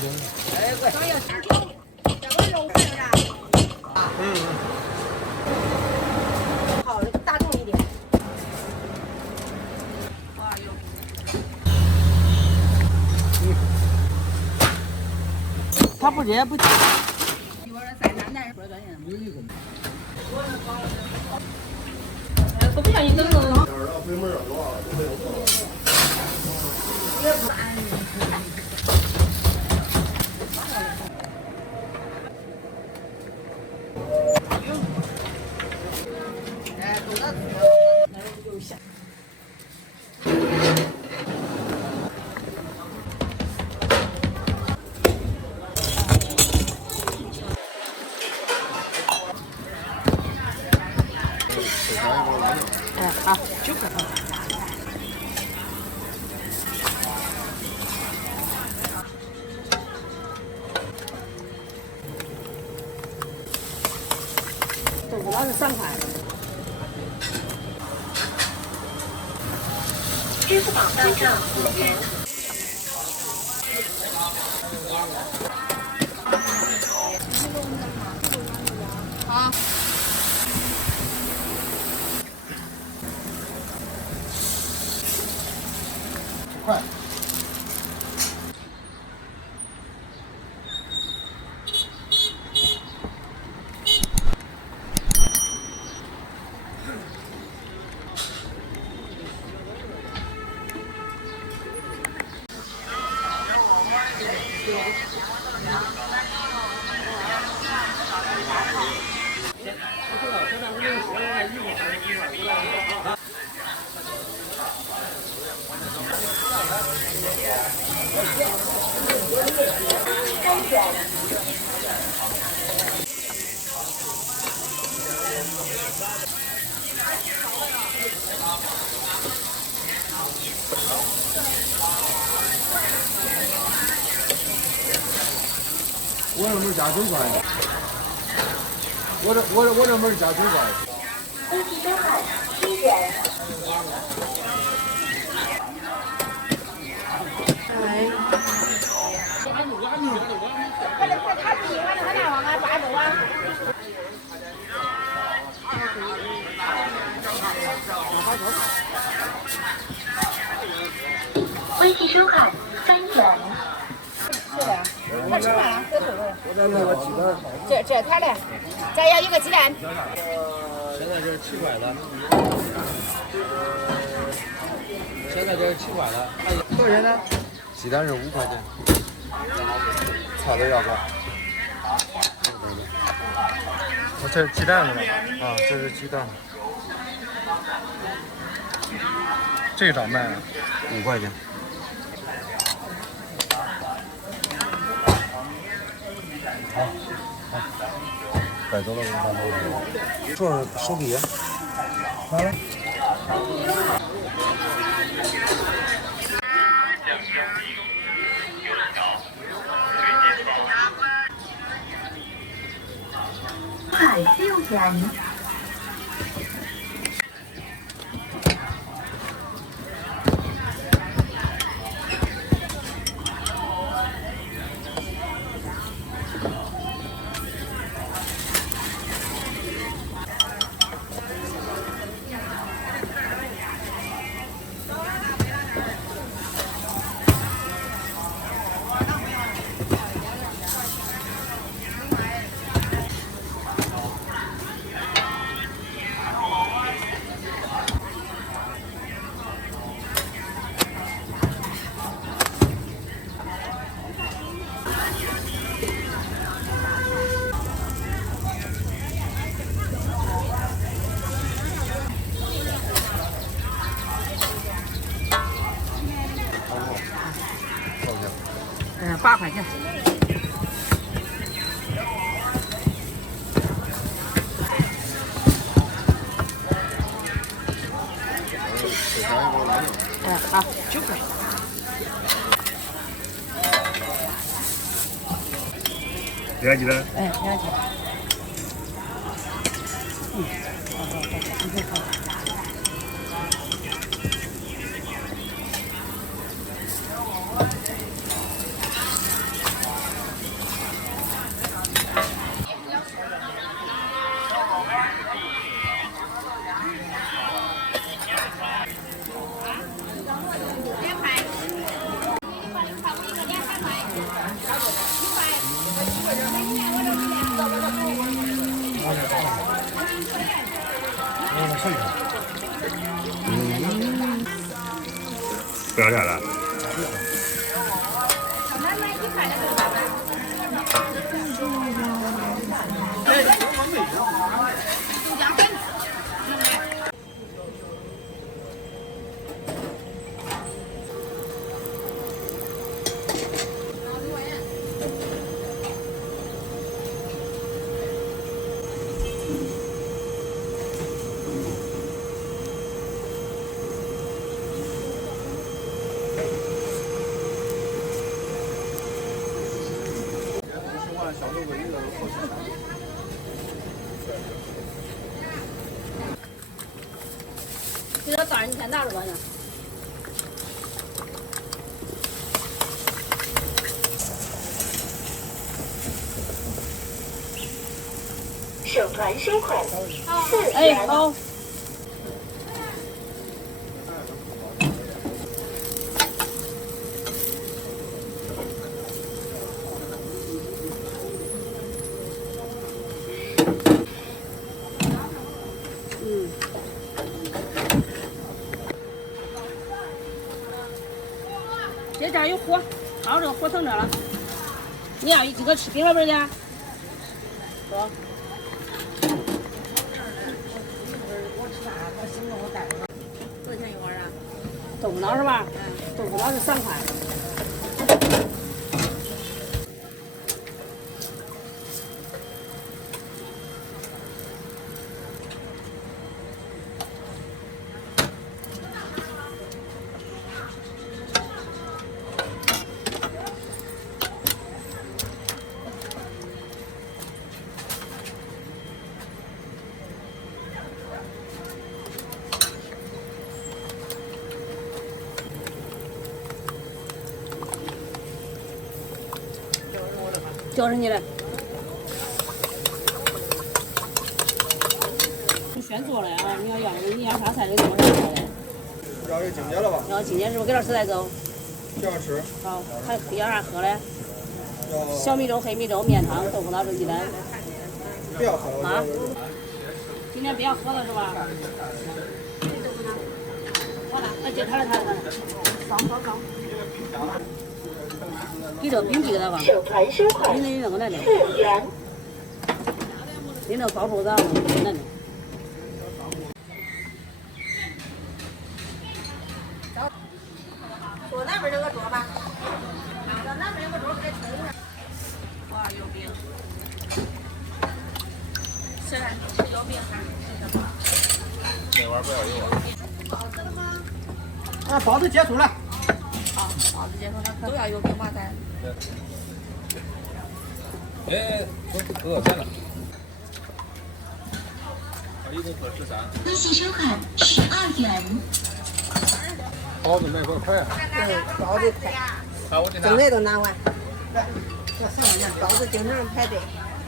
斤。哎，我想要吃肉，这个肉是啥？好，大众一点。哎呦。他不热不。一会儿再拿男人多少钱？有一个。我不想你等了。回门了，好，9个。豆腐脑是3块。支付宝到账5元。好。快。我这门加9块，我这门加9块。飞机收看7元。哎。快点快点，你看他那往外摆不啊？飞机收看3元。是的，他吃饭了，喝水了。我再来个鸡蛋。这他的，再要一个鸡蛋。现在这是7块的，现在这是7块的。多少钱呢？鸡蛋是5块钱。菜都要不？这是鸡蛋的吧？啊，这是鸡蛋。这咋卖啊？5块钱。好，改走了我说手机。好了。6元。8块钱。好，9块。2鸡蛋。哎，2鸡。好。不要脸了。这个蛋你看哪了吧？省团收款4哎，元。好。这家有火，好，这个火腾着了。你要这个吃冰了不是的？说。多少钱一碗啊？豆腐脑是吧？嗯，豆腐脑是3块。叫上你来。你先做了啊！你要啥菜你做啥菜的？要这经典了吧？要今天是不是给老师带走？这样吃。好，还要啥喝的？要小米粥、黑米粥、面汤、豆腐脑、蒸鸡蛋。不要喝了。啊？今天不要喝了是吧？好了，那就他了。上。给这冰记给他吧。省团收款你那个来的。4元。你那包桌子啊，来的。坐那边有个桌吧，坐那边有个桌给撑着。哇，有饼。是有饼还是什么？那玩意儿不要有啊。包子了吗？啊，包子结束了。啊，包子结束了，都要有饼吧咱。哎，多少钱了？一共合13。微信收款12元。包子卖多快啊？对，包子快，啊，我给他。整的都拿完。包子经常排队。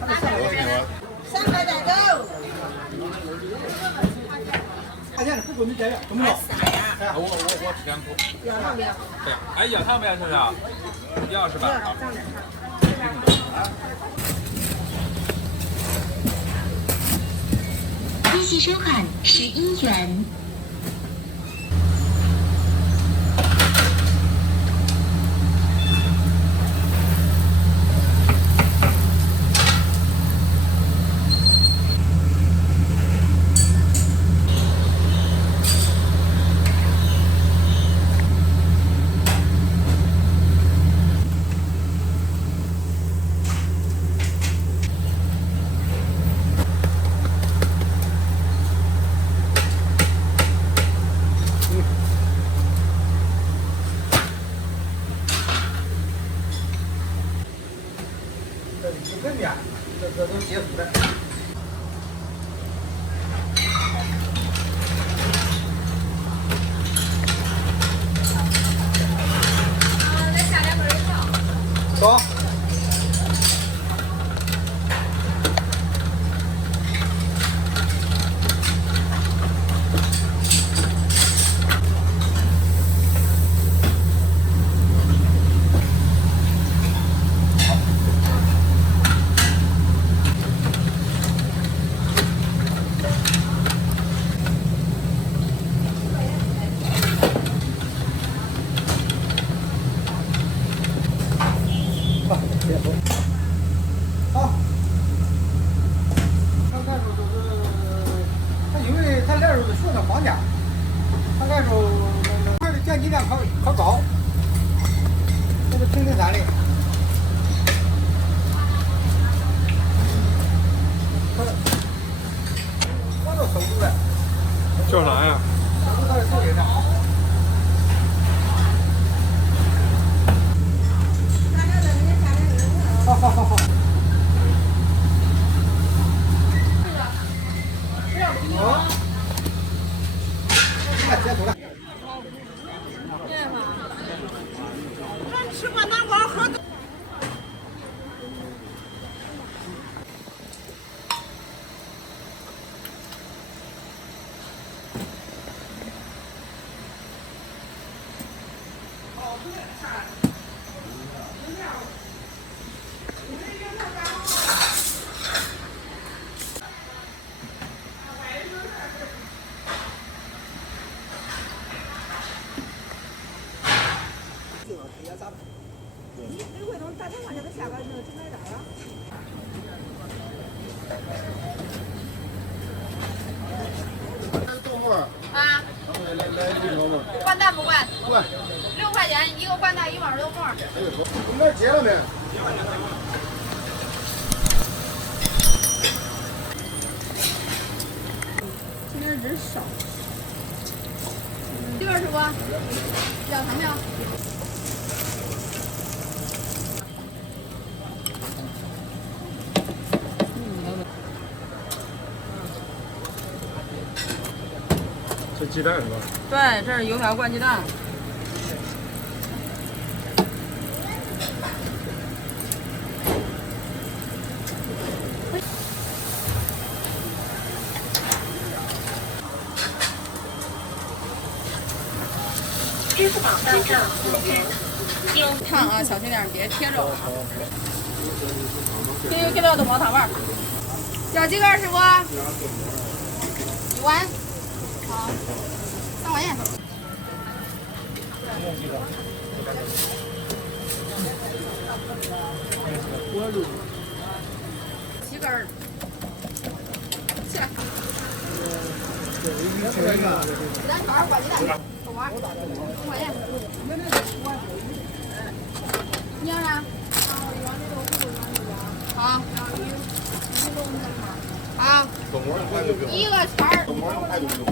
我给我。 300带走。看见了，不准备解约，怎么着？我吃2口。要糖没有？对，哎，要糖没有？是不是？要是吧？好。涨点糖。微信收款11元。 一份面，这都结束了。再下2根油条。走。吃过南瓜喝。你回头打电话叫他下个就买单了。等会儿啊，来几条吗？管蛋不管？管。 6块钱一个管蛋，1碗6沫。你那结了没？今天人少。这边师傅，要什么呀？这鸡蛋是吧？对，这是油条灌鸡蛋。支付宝到账5元。烫啊，小心点，别贴着啊。给了豆包汤碗。要几根师傅？1碗。好，3块钱。几根儿？起来。鸡蛋圈挂鸡蛋，豆丸5块钱。你要啥？好。好。一个圈儿，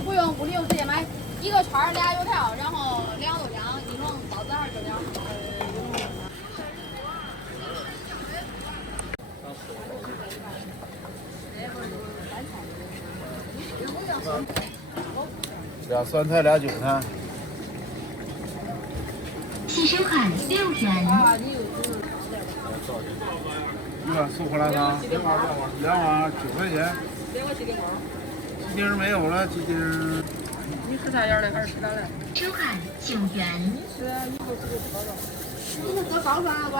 不用不用直接买，一个圈儿俩油条，然后2豆浆，1种包子还是豆浆？俩酸菜，俩韭菜。现收款6元。一碗素胡辣汤，2碗9块钱。2个鸡丁包。鸡丁没有了，鸡丁。你吃菜叶的还是吃啥的？收款9元。是啊，你不吃就不好了。你们搁高酸了不？哎，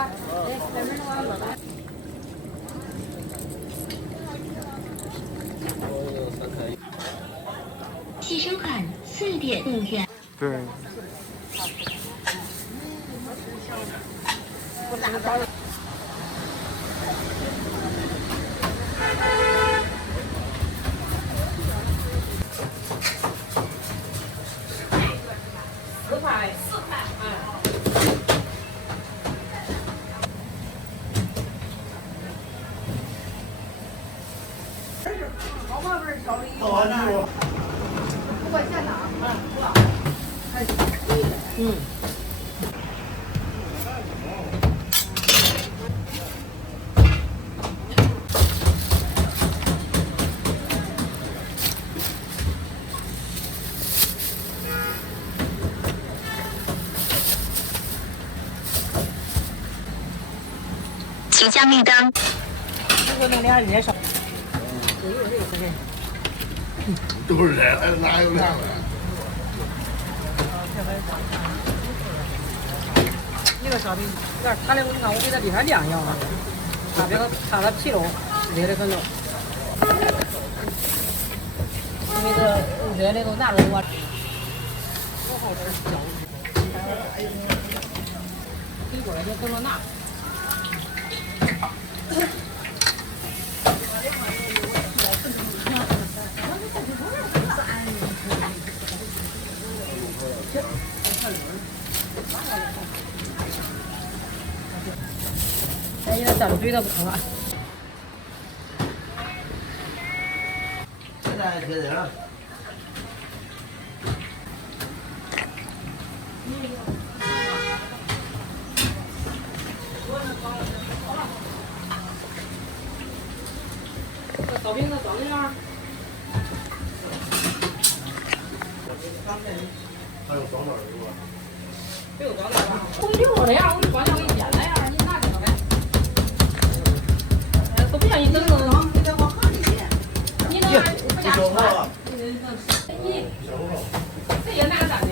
外面的话热的。现收款4点5元。对。4块。好嘛不是挑的好啊，你说。 5块钱呢？请将绿灯。这个那俩热烧。都是人，哪有凉的？一个烧饼，他的你看我给他厉害凉要了，他的皮肉热的很了，因为这热的都拿着我，多好吃，饺子，给过来就跟着拿。哎，现在站着嘴都不疼了。现在缺人了。这烧饼子装的呀？还有双份是吧？我溜了呀，我就光想给你剪了呀，你拿去了呗。都不让你等了。你在我行里。你那不家穿。你这也难干的。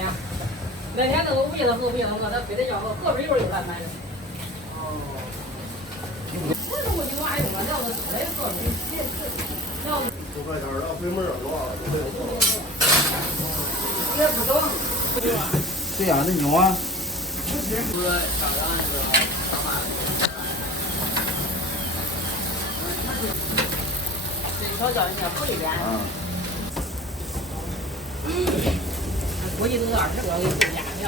那天那个五叶子和五叶子，他非得要个隔壁又来买的。我说我就爱用了，然后出来个然后。就快点儿了，回门儿了，也不懂。这样的牛啊。调教人家补一点。估计都是20个，给不加料。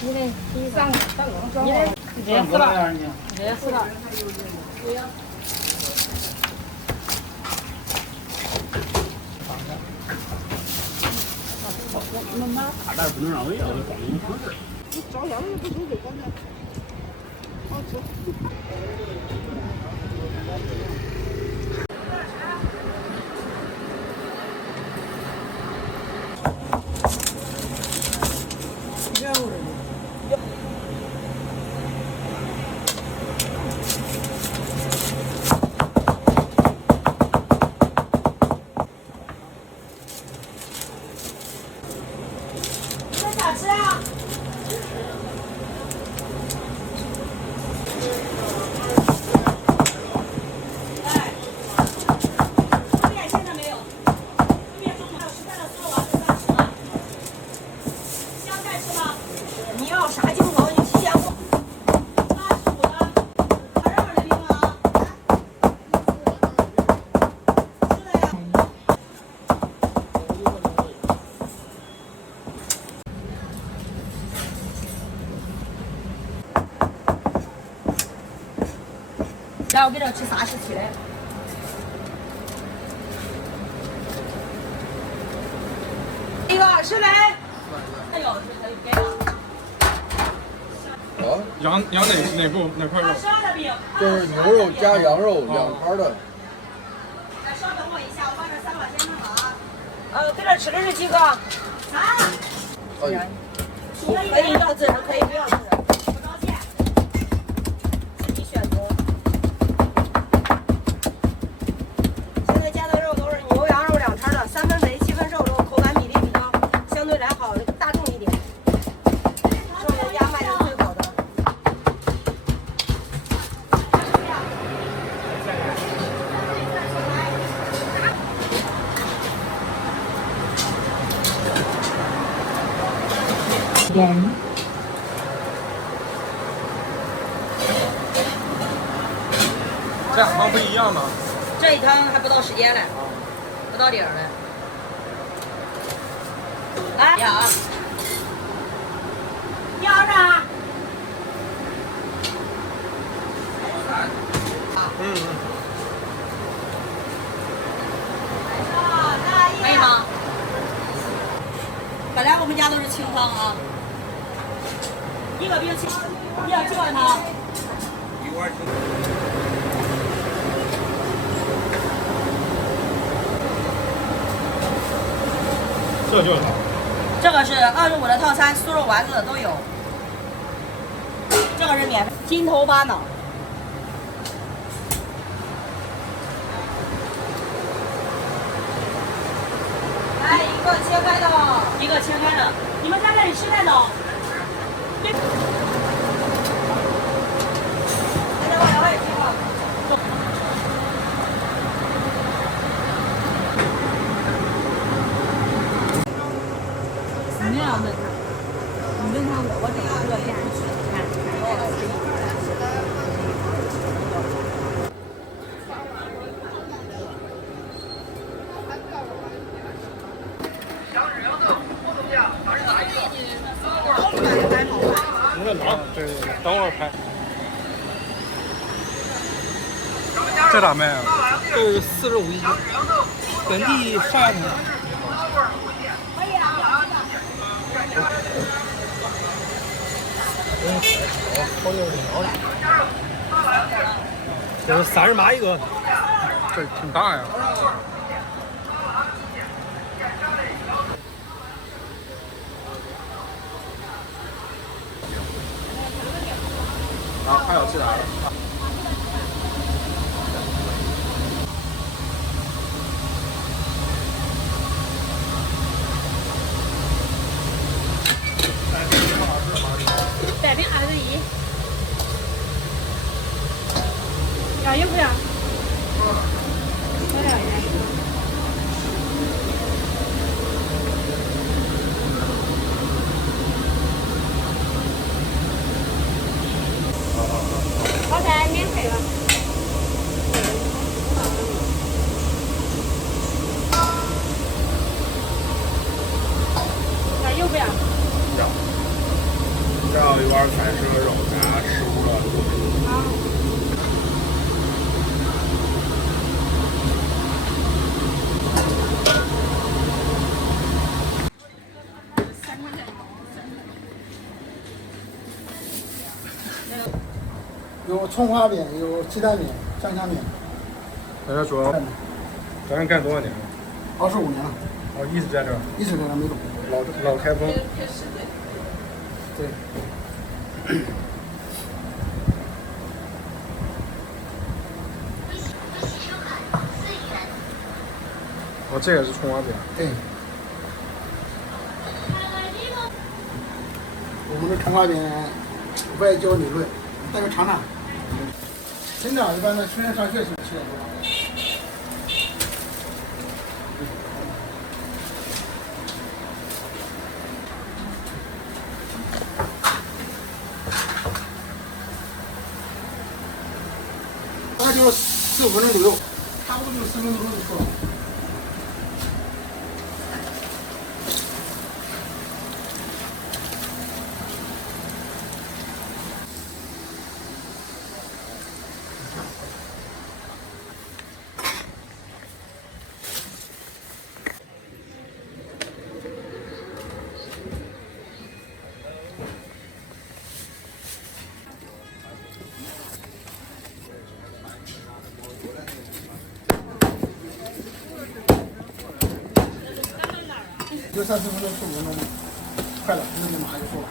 你的第三个，你的这也死了，这也死了。他那不能让我要，我光用手指。你照相也不手就感觉好吃。然后给这吃30期的。一个20来。哎呦，这给了。啊？羊哪块肉？就是牛肉加羊肉2盘的。稍等我一下，我把这3块钱弄好。给这吃的是几个？3。可以要自然，可以不要自然。不着急。自己选择。现在加的肉都是牛羊肉2摊的，3分肥7分瘦肉，口感比例比较相对来好，大众一点。瘦肉鸭卖的最好的。人。这2汤不一样吗？这一汤还不到时间嘞，不到点儿嘞。来呀！要啥？可以吗？本来我们家都是清汤啊。一个冰清，你要几碗汤1罐清。这就好。这个是25的套餐，酥肉丸子都有。这个是免费，金头巴脑。来一个切开的，一个切开的。你们在这里吃那种？对。现在我两位听了。你那样问他，你问他我怎么做电视剧？对，等会儿拍。这咋卖啊？这45一斤，本地杀的。好牛的，这是38一个，这挺大呀。啊，还有其他的。带饼21，要一不要？多少元？好菜免费了。要油不要？要。要一碗菜是个肉加15个猪皮。好。有葱花面，有鸡蛋面、酱香面。在这主要，在这干多少年了？25年了。哦，一直在这儿。一直在这没动。老开封。对。哦，这个是葱花饼。对。我们的葱花饼外焦里嫩，带个尝尝。现在一般的学生上学时吃的多。那就4、5分钟左右，差不多就4分钟就出了。就3、4分钟、4、5分钟嘛，快了，那就马上就熟了。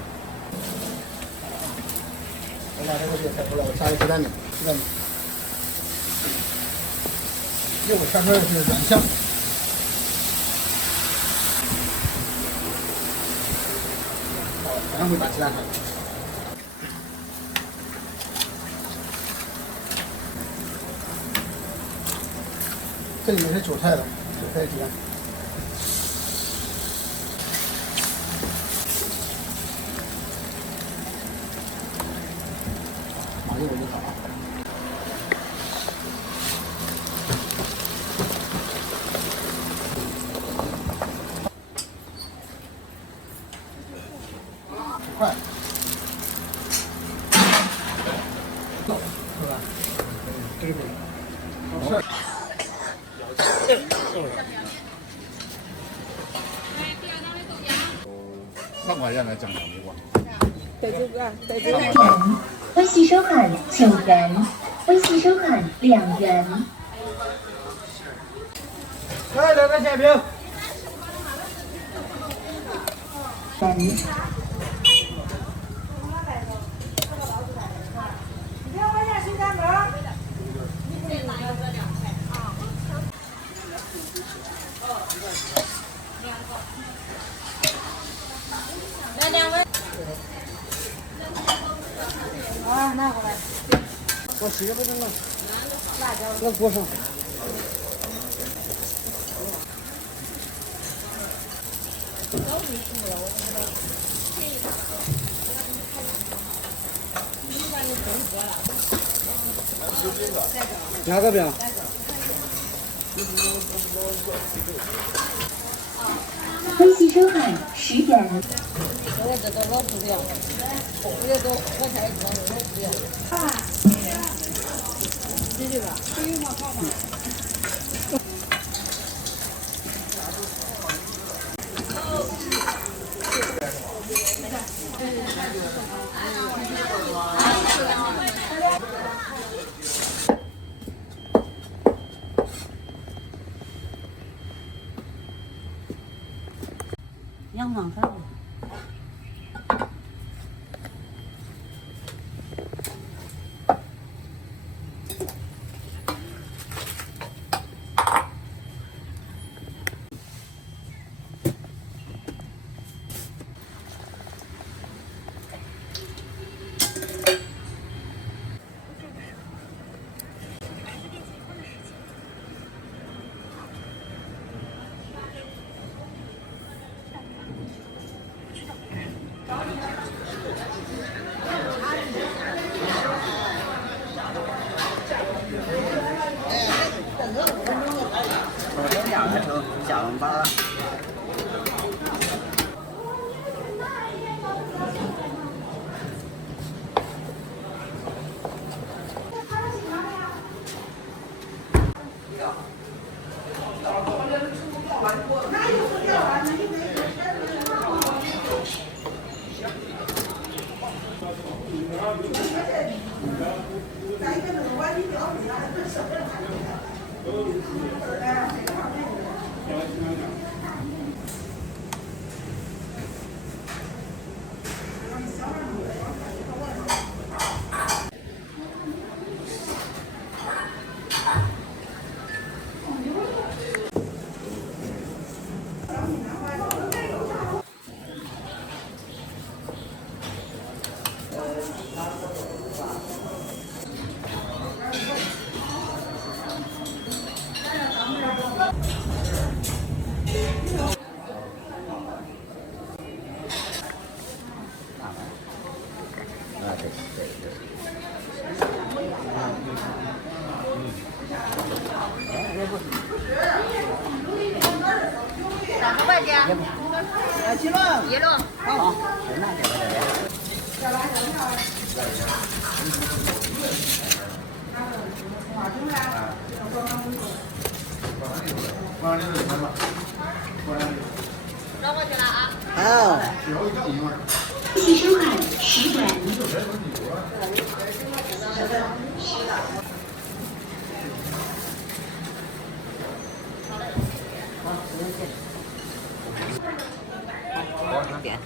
我把这个菜出来，我加个鸡蛋面，鸡蛋面。肉下出来是软香。好，马上会把鸡蛋下。这里面是韭菜的，韭菜鸡蛋。马上我就好了。快，是吧？这个好吃。3块钱的酱香米瓜。对这个，对这3元，微信收款9元，微信收款2元。来，2个馅饼。元。来2位。啊，拿过来。我吃也不能了。那锅上。哪个饼？微信收看10元。我这都老不了，我这都我才知道老不了。继续吧，继续嘛，好嘛。阳光粉。下完班了。3块钱。几轮？1轮。好。绕过去了啊。好。微信收看10元。点。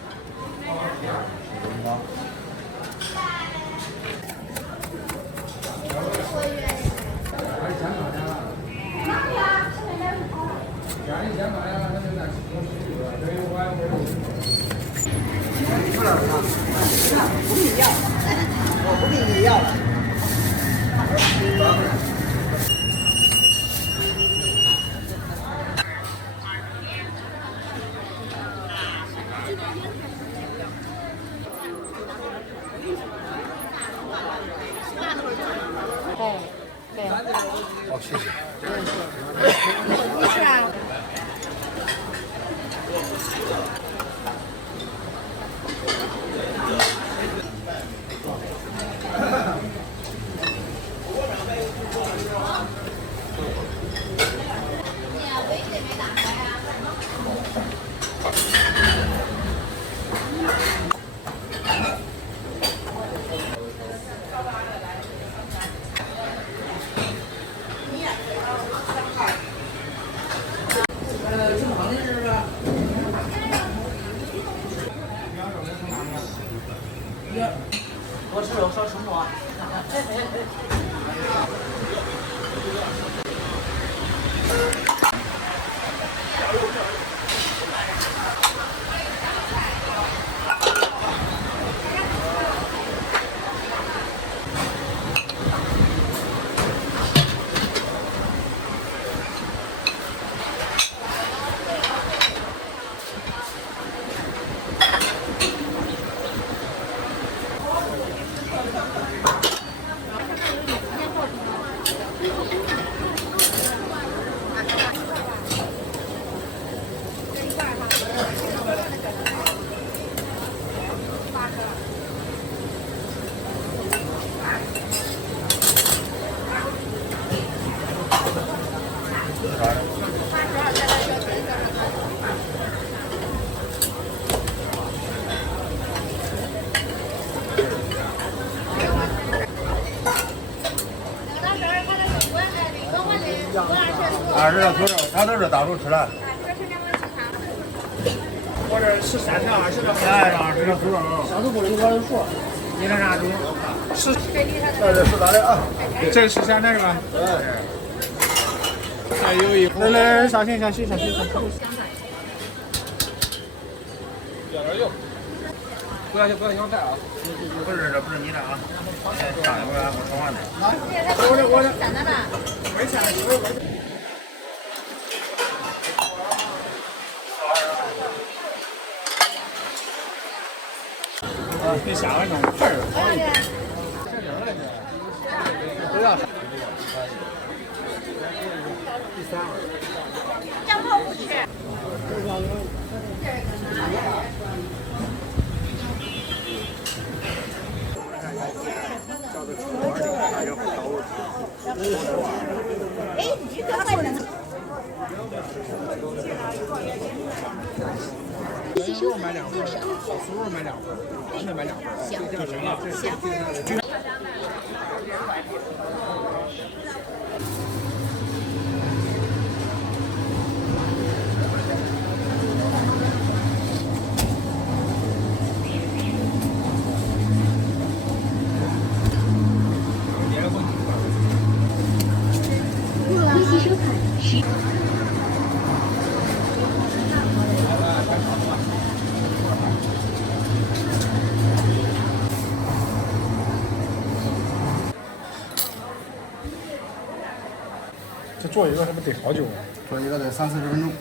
不给你要，我不给你要了。对。好，谢谢。不是啊。多吃肉少吃馍。20多少？他都是大肉吃的。我这吃3条20个，哎，20个猪肉。上次不能我有数，你那啥猪？是，这是咋的啊？这是13的是吧？还有一壶。来，上去。要点油。不要香菜啊！不是，这不是你的啊。上一回我说完的。我的。没钱了。比下碗弄块儿好一点。不要。酱泡不吃。哎，你可快点。猪肉买2份，素肉买2份，真的买2份，就行了。行。微信收看10。这做一个是不是得好久啊？做一个得30-40分钟。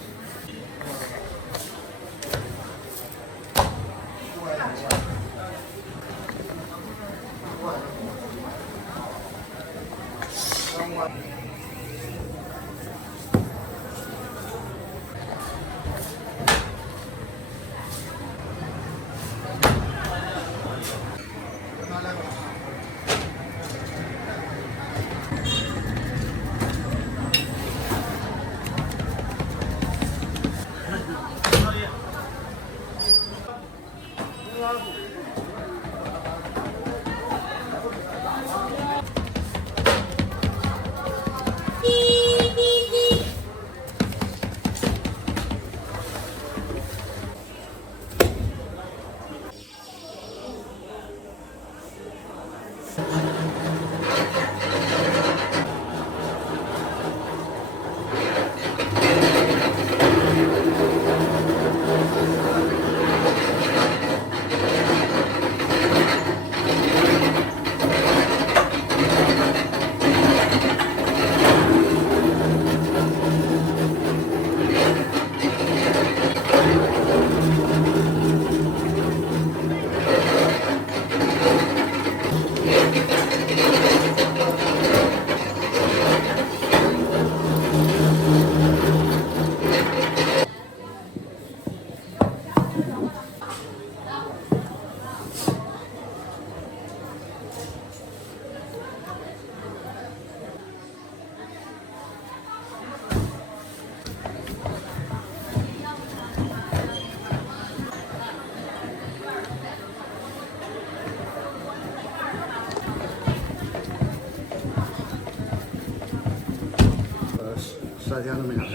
12天都没拿事。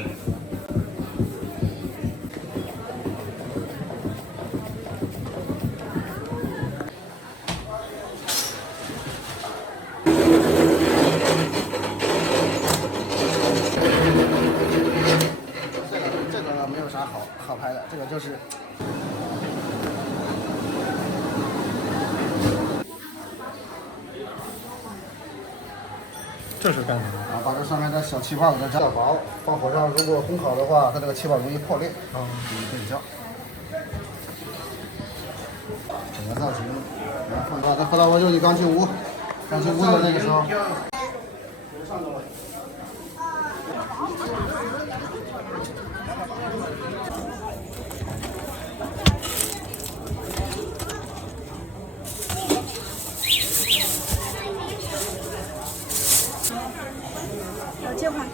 这是干什么？啊，把这上面的小气泡给它炸薄，放火上，如果烘烤的话，它这个气泡容易破裂。啊，对焦。整个造型，然后放到我就你刚进屋，刚进屋的那个时候。这块。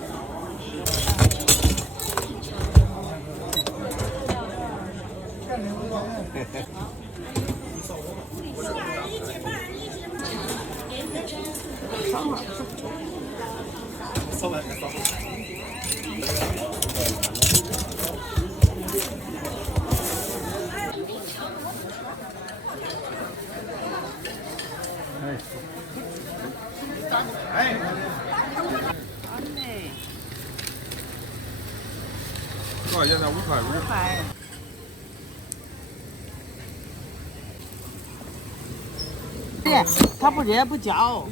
多少钱呢？5块5。5块。对，它不热不焦。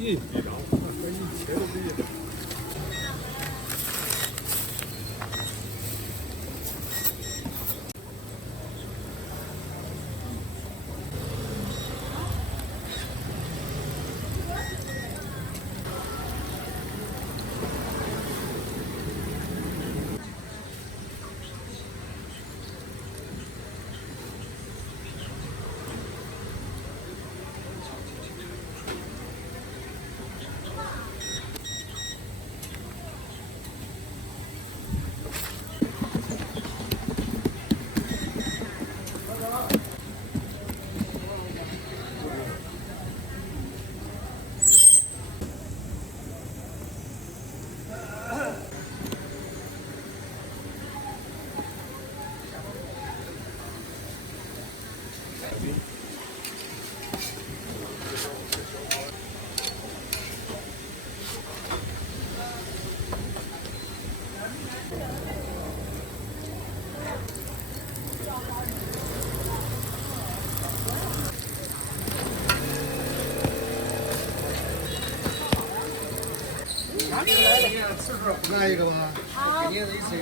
次数来一个吧。好。给你一次。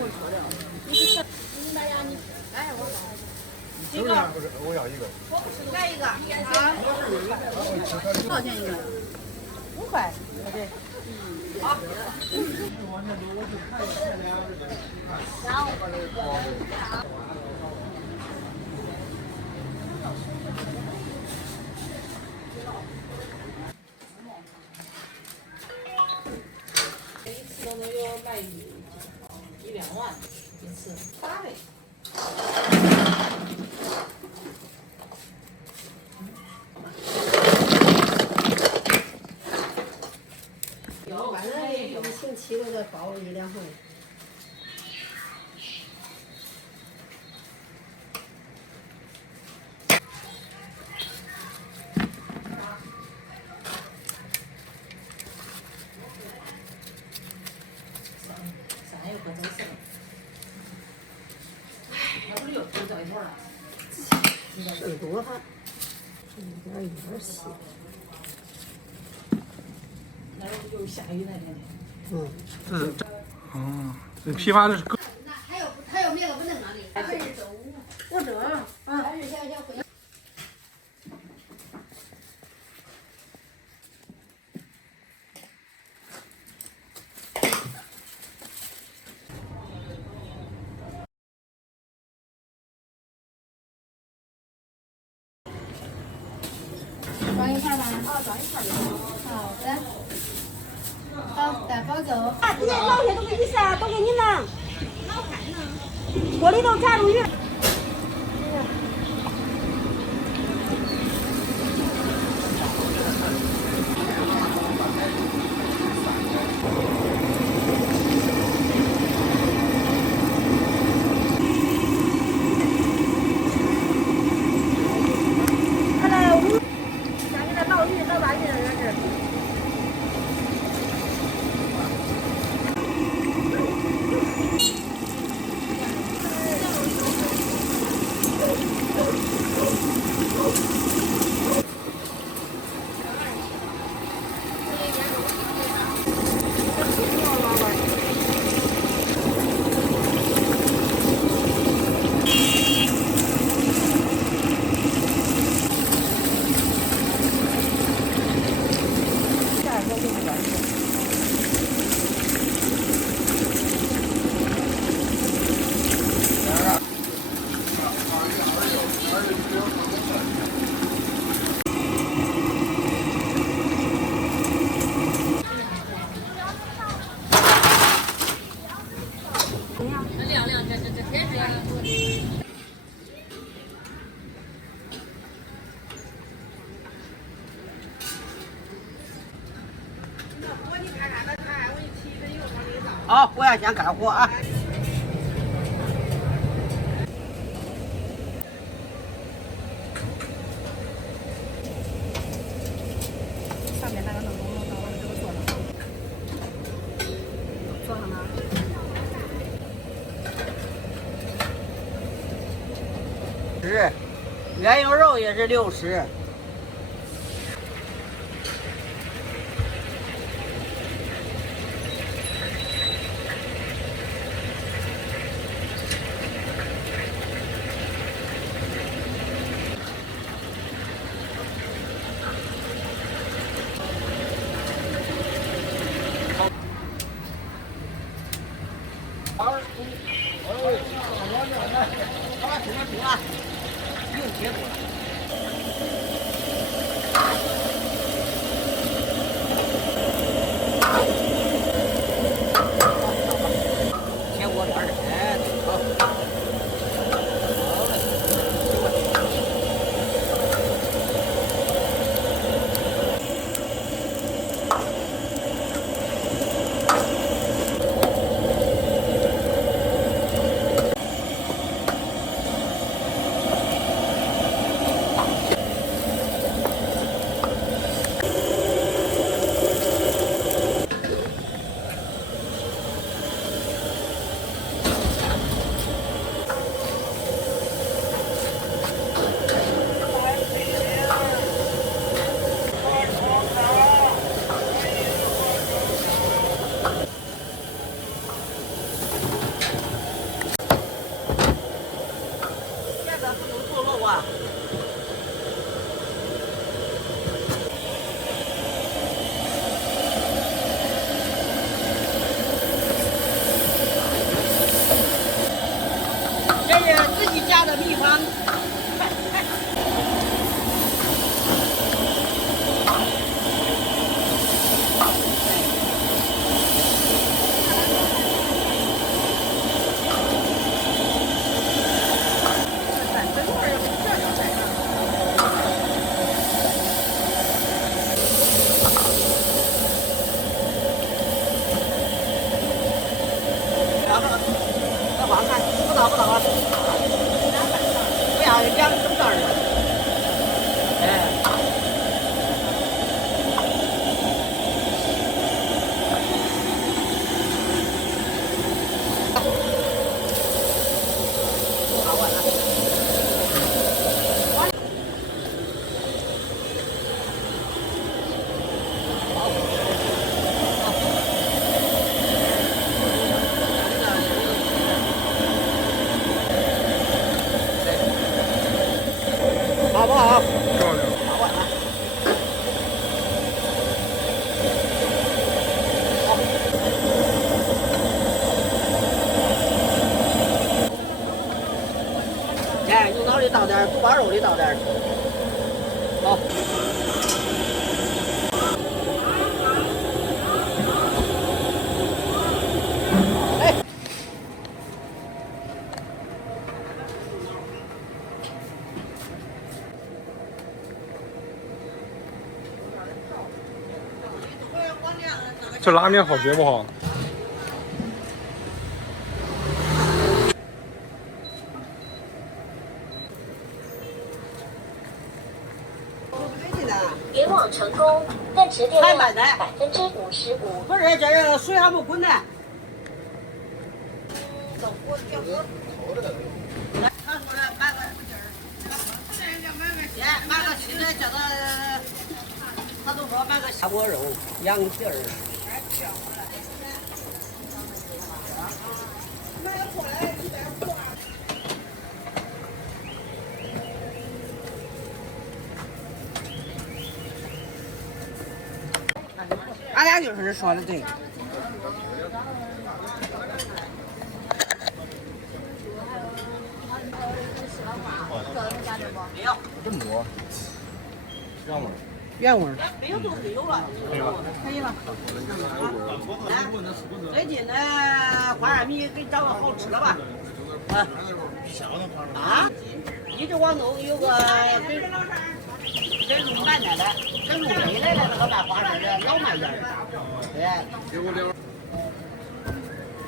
你来呀，你来我来。几个？不是，我要一个。来一个。好。多少钱一个？5块。对。好。然后一次都能有卖1-2万一次，大嘞。反正一个星期我再包1-2回。咱又不走神，还不是又走这一坨了？最多哈，有点细。那不就是下雨那天的？嗯。这是哦，这批发的是个。还有别的不能让的，还是周五。我这啊，还是想回。装一块吗？装一块就行。好的。好，带包走。啊，这些老些都给你噻，都给你呢。老干呢？锅里头炸入鱼。好，我要先干活啊。上面那个弄到我这个做上，做上哪？是，原油肉也是60。这是自己家的秘方。不倒啊！不要2个正道的。哎。好不好？哎，牛脑里倒点，猪八肉里倒点。好。这拉面好吃不好？联网成功，暂时电量55%。不是，这是水还没滚呢。他说的买个新的，叫他都说买个下锅肉、羊蹄儿。俺俩就是说的对。没有，这么多，原味儿。原味儿。没有就是有了。可以了。最近的花生米给找个好吃的吧。啊？一直往东有个跟路南来的，跟路北来的那个卖花生的老卖家儿。对。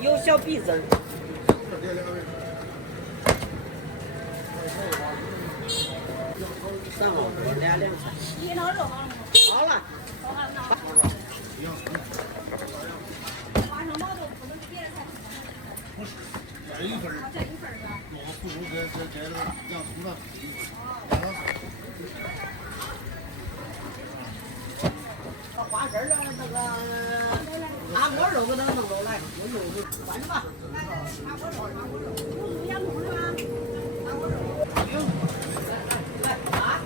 有小鼻子儿。上了2两菜。一老肉好了吗？好了。花生毛豆不能别的菜。这一份儿，这一份儿是吧？我不如这洋葱的。把花生儿那个拿锅肉给它弄过来，我就关着吧。拿锅肉，拿锅肉，不是洋葱是吧？拿锅肉。来啊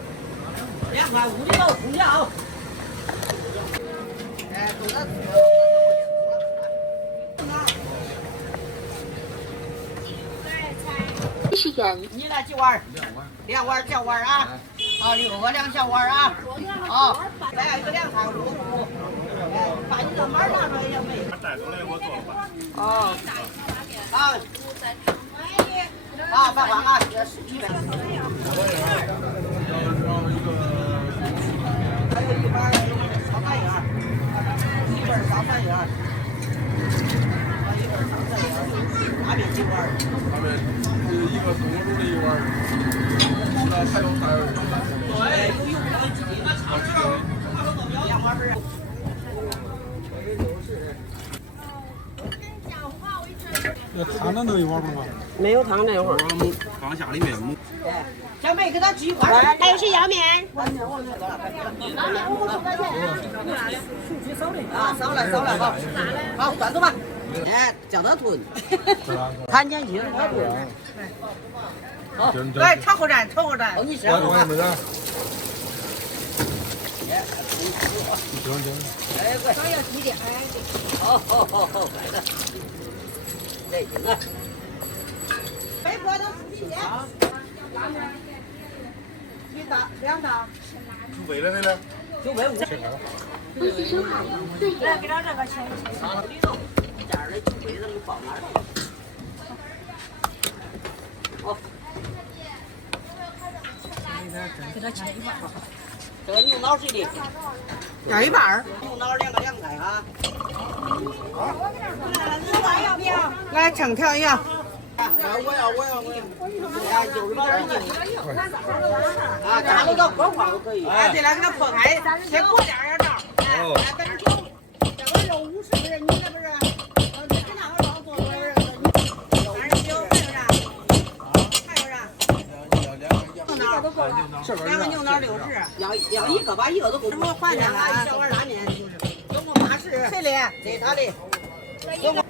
！2块5的豆，葱条。哎，都在。70元。你那几碗？2碗小碗啊。好，6个2小碗啊。好，再要一个2菜5糊。把你的码拿出来也没。带走来我做了吧。哦。好。好，别慌啊，这是100。还有1碗烧菜叶，1份烧菜叶，1份烧菜叶，拉面几碗？拉面一个中午的1碗，那还有对，有油条鸡丁啊，炒2碗粉。那汤的那一碗不吗？没有汤那会儿，放下里面。哎，小妹给他举一块。还有谁要面？拉面我那个了。拉面5个10块钱。啊，烧了好。好，端走吧。哎，叫他囤。看见去，他囤。好，来炒火站。哦，你是。我也没得。哎，乖。稍要低点，哎。好，来了。这个。北坡的树皮啊。1大2大。煮肥了的呢？950。微信收款4元。来，给他这个钱。里头这儿的酒杯子你放哪儿了？好。给他切1半。这个牛脑谁的？要1半。牛脑2个2菜啊。要不要？来称调一下。我要。哎，就是把点劲。啊，炸了到锅块都可以。哎，对了，给它破开，先裹点儿这儿。哎，等着煮。这个肉50不是？你这不是？这那个肉做多少人？39还有啥？还有啥？2个牛脑60，要1个把1个都够。什么换上了？1小碗拉面，总共80。谁的？这是他的。总共。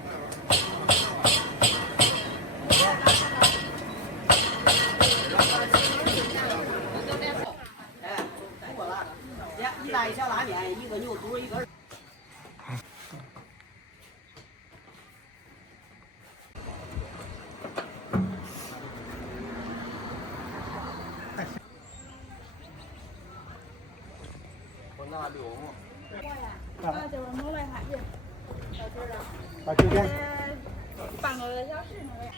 1大1小拉面，1个牛肚，1个。我拿6毛。这会儿摸了一下去，到这儿了。把9点。半个小时那个呀。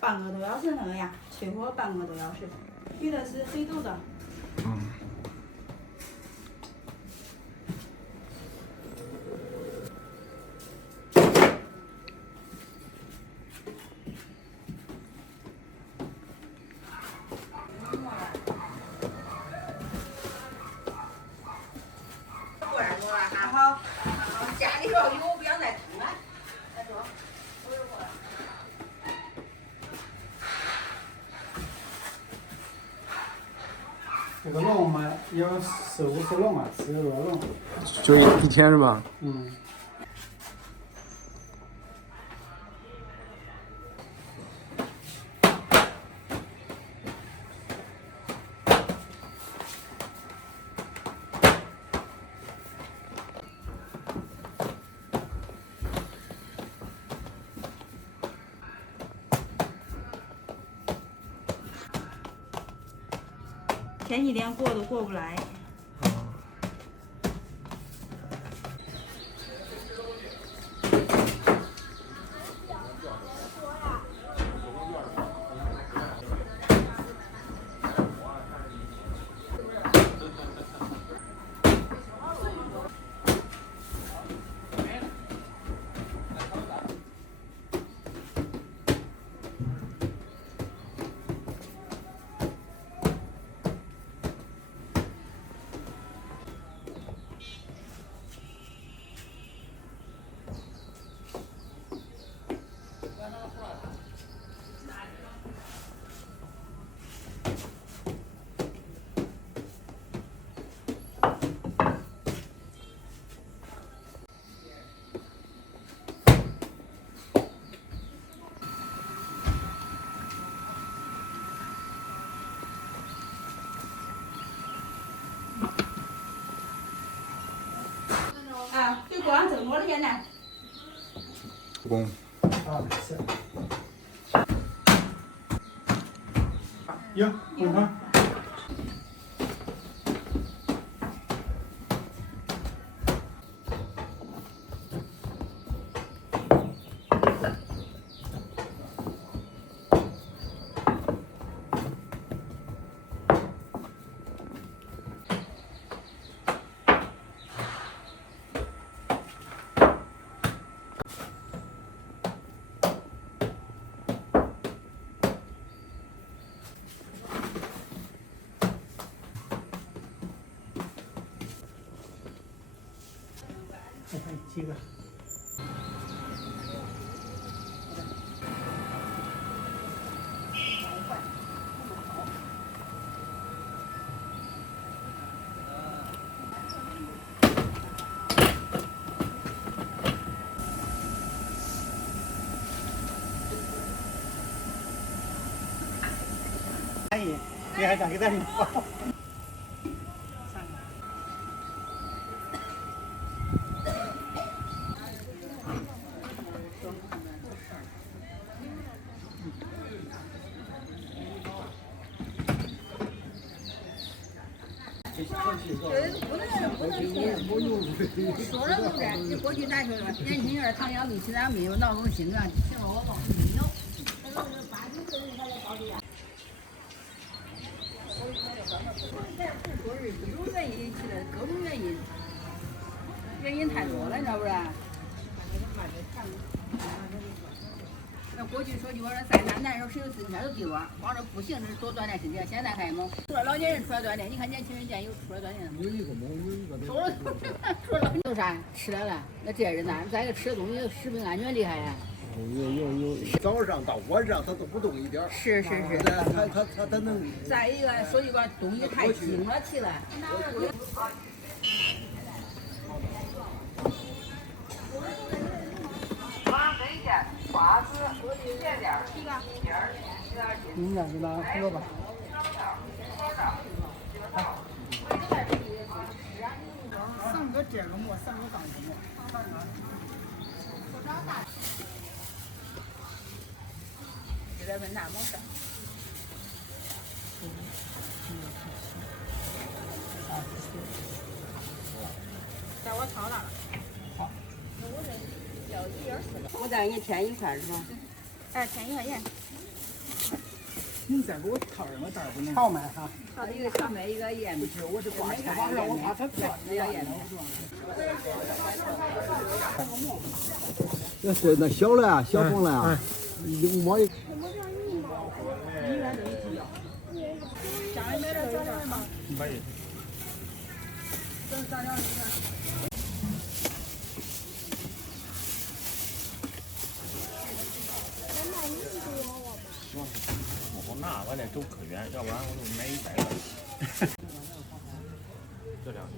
半个多小时那个呀，起火半个多小时，有的是水煮的。还好，家里要有不要再冲了。这个笼嘛，有40-50笼啊，40多笼。就一天是吧？嗯。前几天过都过不来。啊，对光挣多少钱呢？工。啊，行。有，滚汤。7个。你还想给咱领包？说了不是，你过去咱说年轻人糖尿病，现在没有脑中心啊，听说我告诉你没有。说是各种原因起来，各种原因太多了，你知道不是？那过去说句我说再男人谁有自行车都比我，光是不行是多锻炼身体。现在还么？除了老年人出来锻炼，你看年轻人见有出来锻炼的吗？有一个没有一个。除了有啥吃了了？那这人呢？再一个吃的东西食品安全厉害呀。有，早上到晚上他都不动一点。是。他能。再一个说句话，东西太精了起来。瓜子、甜点、明天给咱喝吧。3个这个馍，3个钢丝馍。这边问那没事。在我掏那了。好。我再给你添1块是吧？哎，添1块钱。您再给我掏2个袋不能？好买哈。好，一个小麦，一个燕麦。不是，我是挂车把上，我怕它断。要燕麦。那小的啊，小红的啊，5毛一。可以。那我得走可远，要不然我就买100个。这两个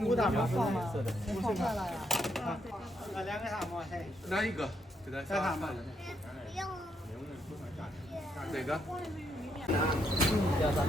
5大吗？50块了呀？那2个大吗？哪一个？给咱3大吗？哪个？加3个。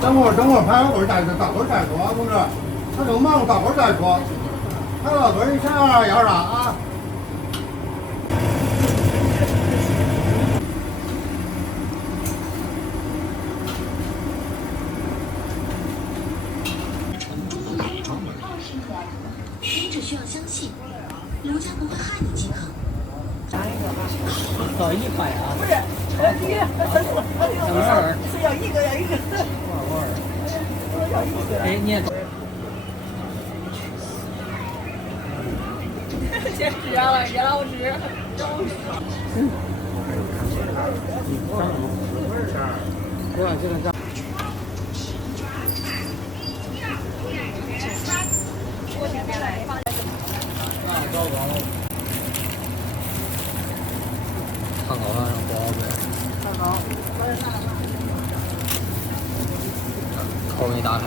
等会儿排会儿再说，大会儿再说，同志。他正忙，大会儿再说。排到队儿，你想要啥啊？你只需要相信，卢家不会害你即可。到100啊？不是，是要一个。哎，你也。先吃了，也老吃。对吧？这个账。烫口上不好呗。口没打开。